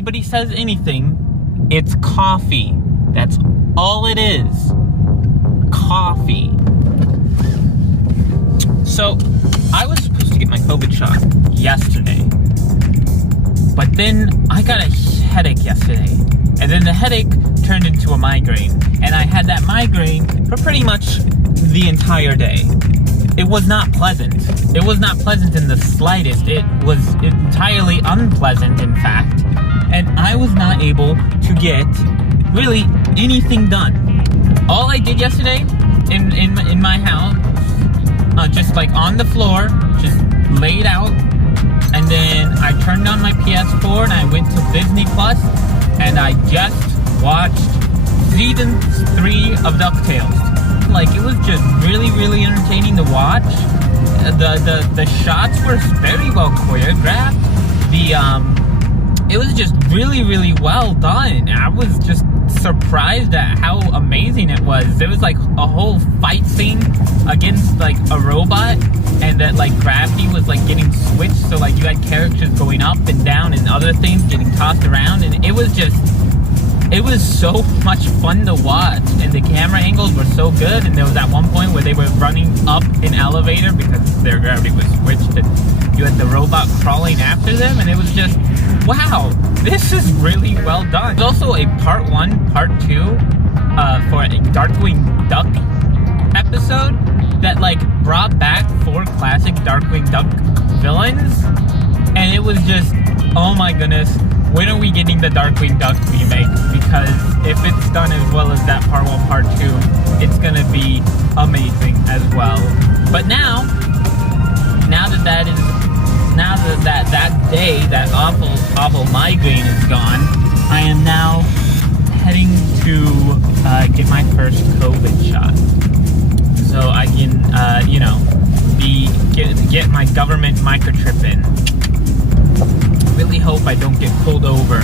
anybody says anything, it's coffee. That's all it is. Coffee. So, I was supposed to get my COVID shot yesterday. But then I got a headache yesterday. And then the headache turned into a migraine. And I had that migraine for pretty much the entire day. It was not pleasant. It was not pleasant in the slightest. It was entirely unpleasant, in fact. And I was not able to get really anything done. All I did yesterday in my house, just like on the floor, just laid out, and then I turned on my PS4 and I went to Disney Plus, and I just watched season 3 of DuckTales. Like, it was just really, really entertaining to watch. The shots were very well choreographed. It was just really, really well done. I was just surprised at how amazing it was. There was like a whole fight scene against like a robot, and that like gravity was like getting switched, so like you had characters going up and down and other things getting tossed around, and it was so much fun to watch, and the camera angles were so good. And there was that one point where they were running up an elevator because their gravity was switched, and you had the robot crawling after them, and it was just, wow, this is really well done. There's also a part 1, part 2 for a Darkwing Duck episode that like brought back 4 classic Darkwing Duck villains, and it was just, oh my goodness, when are we getting the Darkwing Duck remake? Because if it's done as well as that part 1, part 2, it's gonna be amazing as well. But now that day, that awful migraine is gone, I am now heading to get my first COVID shot, so I can, get my government microchip in. Really hope I don't get pulled over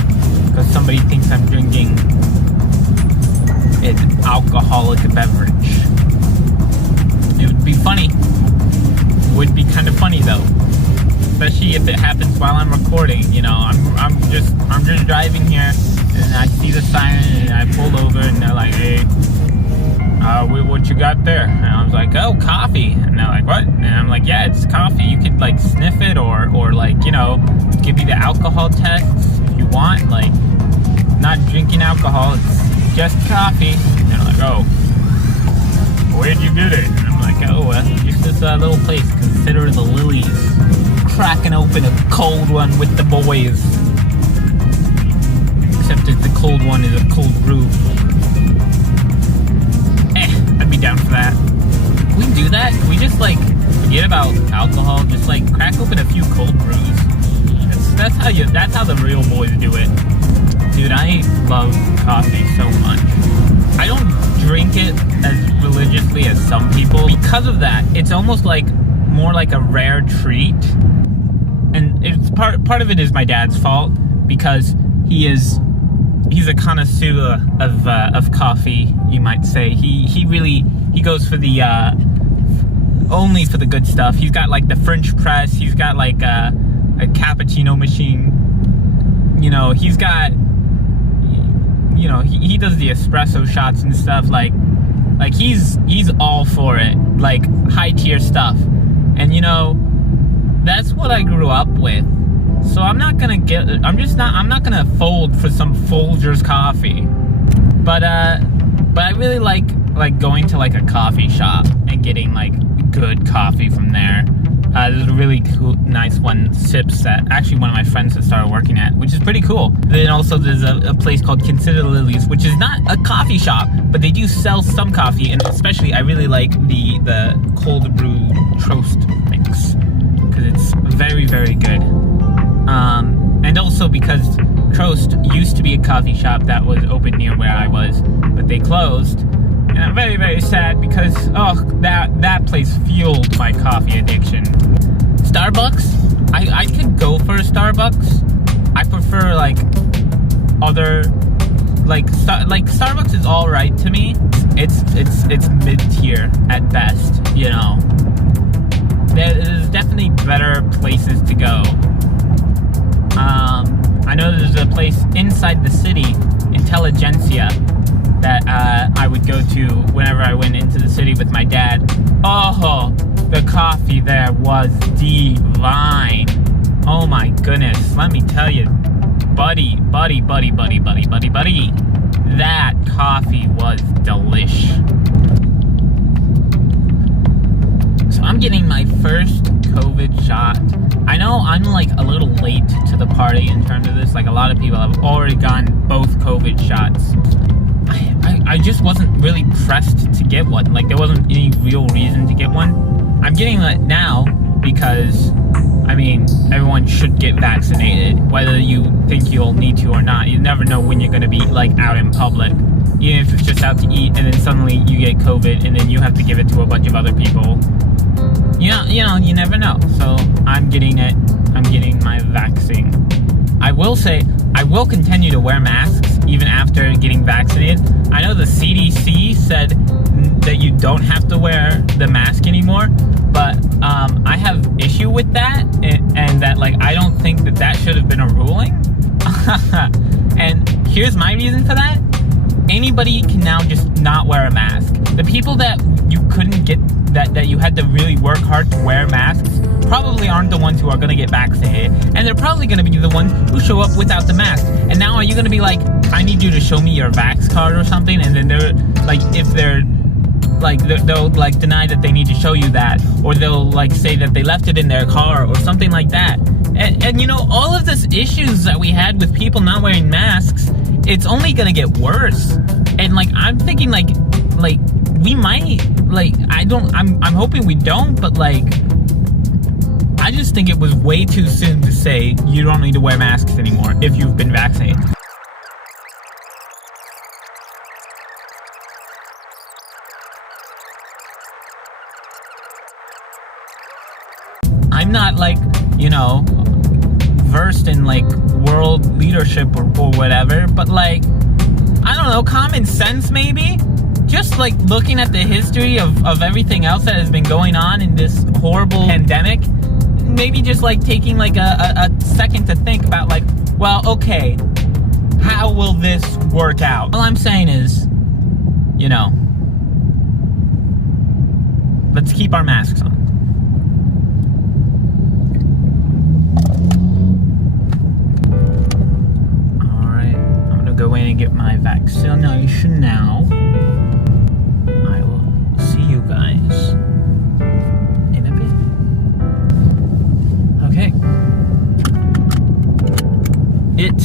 because somebody thinks I'm drinking an alcoholic beverage. It would be funny. Would be kind of funny though, especially if it happens while I'm recording. You know, I'm just driving here, and I see the sign, and I pulled over, and they're like, "Hey, what you got there?" And I was like, "Oh, coffee." And they're like, "What?" And I'm like, "Yeah, it's coffee. You could like sniff it, or like, you know, give you the alcohol test if you want. Like, not drinking alcohol. It's just coffee." And they're like, "Oh, where'd you get it?" And I'm like, "Oh, just this little place. Consider the Lilies. Cracking open a cold one with the boys. Except that the cold one is a cold brew." I'd be down for that. Can we do that? Can we just like forget about alcohol? Just like crack open a few cold brews. That's how the real boys do it. Dude, I love coffee so much. I don't drink it as religiously as some people. Because of that, it's almost like more like a rare treat. And it's part of it is my dad's fault, because he's a connoisseur of coffee, you might say. He goes for the only for the good stuff. He's got like the French press. He's got like a cappuccino machine. You know, he's got, you know, he does the espresso shots and stuff. Like he's all for it, like high tier stuff. And you know, that's what I grew up with. So I'm not gonna fold for some Folgers coffee. But I really like going to like a coffee shop and getting like good coffee from there. There's a really cool, nice one, Sips, that actually one of my friends has started working at, which is pretty cool. Then also there's a place called Consider the Lilies, which is not a coffee shop, but they do sell some coffee, and especially I really like the cold brew Trost mix, because it's very, very good. And also because Trost used to be a coffee shop that was open near where I was, but they closed. And I'm very, very sad because, that place fueled my coffee addiction. Starbucks, I could go for a Starbucks. I prefer, like, other, like Starbucks is alright to me. It's mid-tier at best, you know. There's definitely better places to go. I know there's a place inside the city, Intelligentsia, that I would go to whenever I went into the city with my dad. Oh, the coffee there was divine. Oh my goodness, let me tell you, buddy, that coffee was delish. So I'm getting my first COVID shot. I know I'm like a little late to the party in terms of this. Like a lot of people have already gotten both COVID shots. I just wasn't really pressed to get one. Like there wasn't any real reason to get one. I'm getting it now because, I mean, everyone should get vaccinated, whether you think you'll need to or not. You never know when you're going to be like out in public. Even if it's just out to eat and then suddenly you get COVID and then you have to give it to a bunch of other people. You never know. So I'm getting it. I'm getting my vaccine. I will say, I will continue to wear masks even after getting vaccinated. I know the CDC said that you don't have to wear the mask anymore, but I have issue with that, and that like I don't think that should have been a ruling. And here's my reason for that. Anybody can now just not wear a mask. The people that you couldn't get, that you had to really work hard to wear masks, probably aren't the ones who are going to get vaccinated, and they're probably going to be the ones who show up without the mask. And now are you going to be like, I need you to show me your vax card or something? And then they're like, if they're like, they'll like deny that they need to show you that, or they'll like say that they left it in their car or something like that. And you know, all of this issues that we had with people not wearing masks, it's only going to get worse. And like, I'm thinking like we might, like, I'm hoping we don't, but like, I just think it was way too soon to say you don't need to wear masks anymore if you've been vaccinated. I'm not like, you know, versed in like world leadership or whatever, but like, I don't know, common sense maybe? Just like looking at the history of everything else that has been going on in this horrible pandemic, maybe just like taking like a second to think about like, well, okay, how will this work out? All I'm saying is, you know, let's keep our masks on. Alright, I'm gonna go in and get my vaccination now. I will see you guys in a bit. Okay. It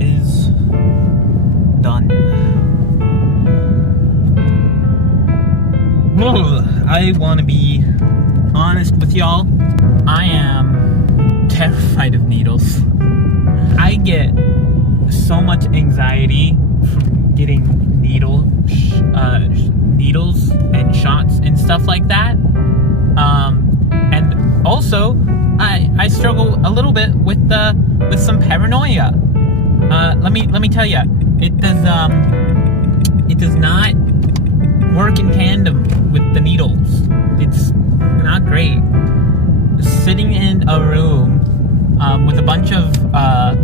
is done. Whoa, I want to be honest with y'all. I am terrified of needles. I get so much anxiety from getting needles and shots and stuff like that. And also, I struggle a little bit with some paranoia. Let me tell you, it does not work in tandem with the needles. It's not great. Sitting in a room with a bunch of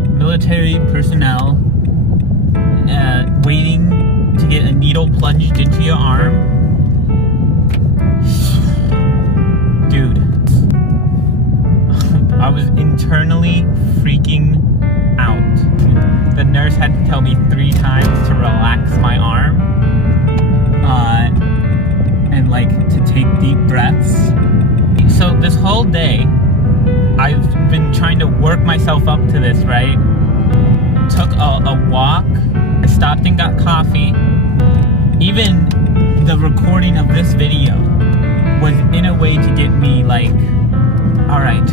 military personnel, waiting to get a needle plunged into your arm. Dude, I was internally freaking out. The nurse had to tell me 3 times to relax my arm, and like to take deep breaths. So this whole day, I've been trying to work myself up to this, right? Took a walk, I stopped and got coffee. Even the recording of this video was in a way to get me like, alright,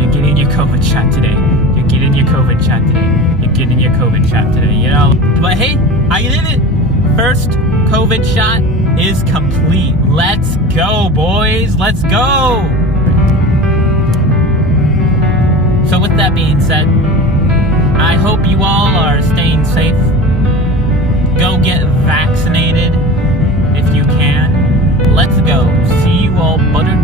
you're getting your COVID shot today. You're getting your COVID shot today. You're getting your COVID shot today, you know? But hey, I did it! First COVID shot is complete. Let's go, boys! Let's go! So with that being said, I hope you all are staying safe. Go get vaccinated if you can. Let's go. See you all butter